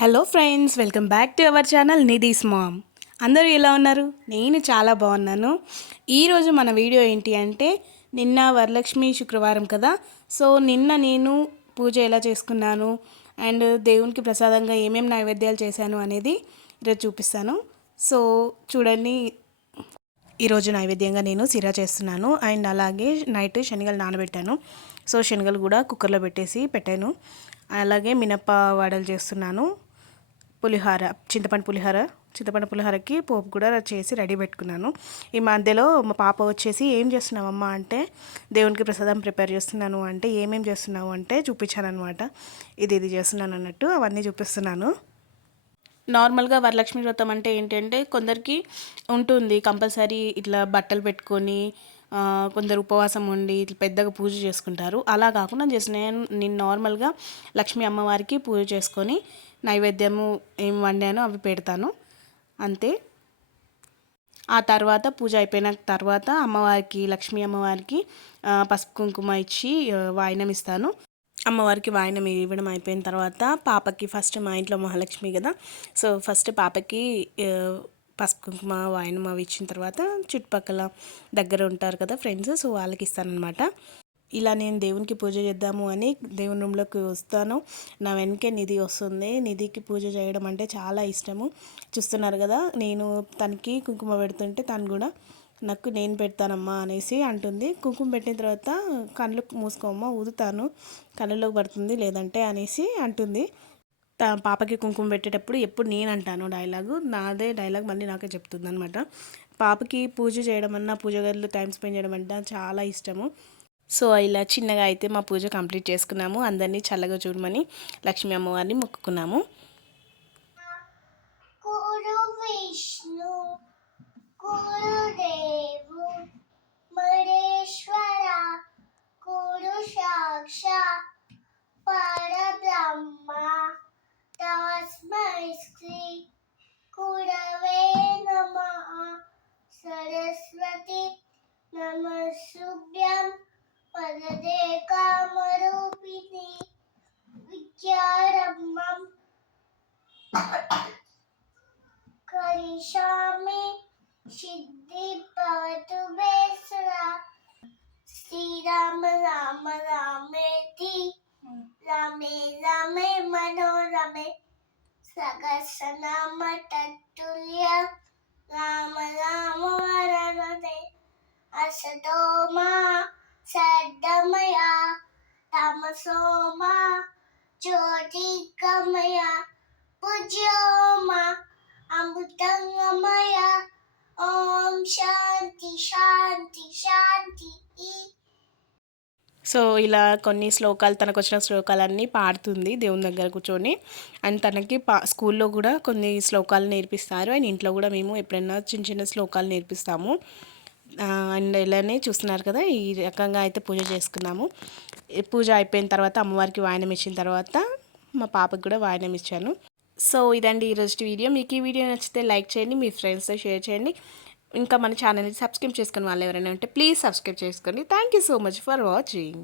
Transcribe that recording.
Hello friends, welcome back to our channel Nidhi's mom. అందరూ ఎలా ఉన్నారు? నేను చాలా బాగున్నాను. ఈరోజు మన వీడియో ఏంటి అంటే, నిన్న వరలక్ష్మి శుక్రవారం కదా. సో నిన్న నేను పూజ ఎలా చేసుకున్నాను అండ్ దేవునికి ప్రసాదంగా ఏమేమి నైవేద్యాలు చేశాను అనేది ఈరోజు చూపిస్తాను. సో చూడండి, ఈరోజు నైవేద్యంగా నేను సిరా చేస్తున్నాను అండ్ అలాగే నైట్ శనగలు నానబెట్టాను. సో శనగలు కూడా కుక్కర్లో పెట్టాను. అలాగే మినప్ప వడలు చేస్తున్నాను. పులిహోర, చింతపండు పులిహోరకి పోపు కూడా చేసి రెడీ పెట్టుకున్నాను. ఈ మధ్యలో మా పాప వచ్చేసి ఏం చేస్తున్నావమ్మా అంటే, దేవునికి ప్రసాదం ప్రిపేర్ చేస్తున్నాను అంటే, ఏమేం చేస్తున్నావు అంటే చూపించాను అనమాట. ఇది చేస్తున్నాను అన్నట్టు అవన్నీ చూపిస్తున్నాను. నార్మల్గా వరలక్ష్మి వ్రతం అంటే ఏంటంటే, కొందరికి ఉంటుంది కంపల్సరీ ఇట్లా బట్టలు పెట్టుకొని, కొందరు ఉపవాసం ఉండి ఇట్లా పెద్దగా పూజ చేసుకుంటారు. అలా కాకుండా నేను నార్మల్గా లక్ష్మీ అమ్మవారికి పూజ చేసుకొని నైవేద్యము ఏం వండానో అవి పెడతాను అంతే. ఆ తర్వాత పూజ అయిపోయిన తర్వాత లక్ష్మీ అమ్మవారికి పసుపు కుంకుమ ఇచ్చి వాయినం ఇస్తాను. అమ్మవారికి వాయినం ఇవ్వడం అయిపోయిన తర్వాత పాపకి ఫస్ట్, మా ఇంట్లో మహాలక్ష్మి కదా, సో ఫస్ట్ పాపకి పసుపు కుంకుమ వాయినం అవి ఇచ్చిన తర్వాత చుట్టుపక్కల దగ్గర ఉంటారు కదా ఫ్రెండ్స్, సో వాళ్ళకి ఇస్తానన్నమాట. ఇలా నేను దేవునికి పూజ చేద్దాము అని దేవుని రూమ్లోకి వస్తాను. నా వెనకే నిధి వస్తుంది. నిధికి పూజ చేయడం అంటే చాలా ఇష్టము. చూస్తున్నారు కదా, నేను తనకి కుంకుమ పెడుతుంటే తను కూడా నాకు నేను పెడతానమ్మా అనేసి అంటుంది. కుంకుమ పెట్టిన తర్వాత కళ్ళు మూసుకోమ్మా, ఊదుతాను, కళ్ళలోకి పడుతుంది లేదంటే అనేసి అంటుంది. పాపకి కుంకుమ పెట్టేటప్పుడు ఎప్పుడు నేను అంటాను డైలాగు, నాదే డైలాగ్ మళ్ళీ నాకే చెప్తుంది అనమాట. పాపకి పూజ చేయడం అన్నా, పూజ గదిలో టైం స్పెండ్ చేయడం అంటే చాలా ఇష్టము. సో ఇలా చిన్నగా అయితే మా పూజ కంప్లీట్ చేసుకున్నాము. అందరినీ చల్లగా చూడమని లక్ష్మీ అమ్మవారిని మొక్కుకున్నాము. సరస్వతి నమస్తుభ్యం వరదే కామరూపిణి విద్యారంభం కరిష్యామి సిద్ధి భవతు బేసరా. శ్రీరామ రామ రామేతి రామే రామే మనోరమే సహస్రనామ తత్తుల్య రామ రామ వరదే. అసతోమా సద్దమయ తమసోమా జ్యోతిర్గమయ పూజ్యోమా అమృతంగమయ. ఓం శాంతి శాంతి శాంతి. సో ఇలా కొన్ని శ్లోకాలు, తనకు వచ్చిన శ్లోకాలన్నీ పాడుతుంది దేవుని దగ్గర కూర్చొని. అండ్ తనకి స్కూల్లో కూడా కొన్ని శ్లోకాలు నేర్పిస్తారు అండ్ ఇంట్లో కూడా మేము ఎప్పుడైనా చిన్న చిన్న శ్లోకాలు నేర్పిస్తాము. అండ్ ఇలానే చూస్తున్నారు కదా, ఈ రకంగా అయితే పూజ చేసుకున్నాము. పూజ అయిపోయిన తర్వాత అమ్మవారికి వాయనం ఇచ్చిన తర్వాత మా పాపకు కూడా వాయనం ఇచ్చాను. సో ఇదండి ఈరోజు వీడియో. మీకు ఈ వీడియో నచ్చితే లైక్ చేయండి, మీ ఫ్రెండ్స్తో షేర్ చేయండి. ఇంకా మన ఛానల్ని సబ్స్క్రైబ్ చేసుకుని వాళ్ళు ఎవరైనా ఉంటే ప్లీజ్ సబ్స్క్రైబ్ చేసుకోండి. Thank you so much for watching.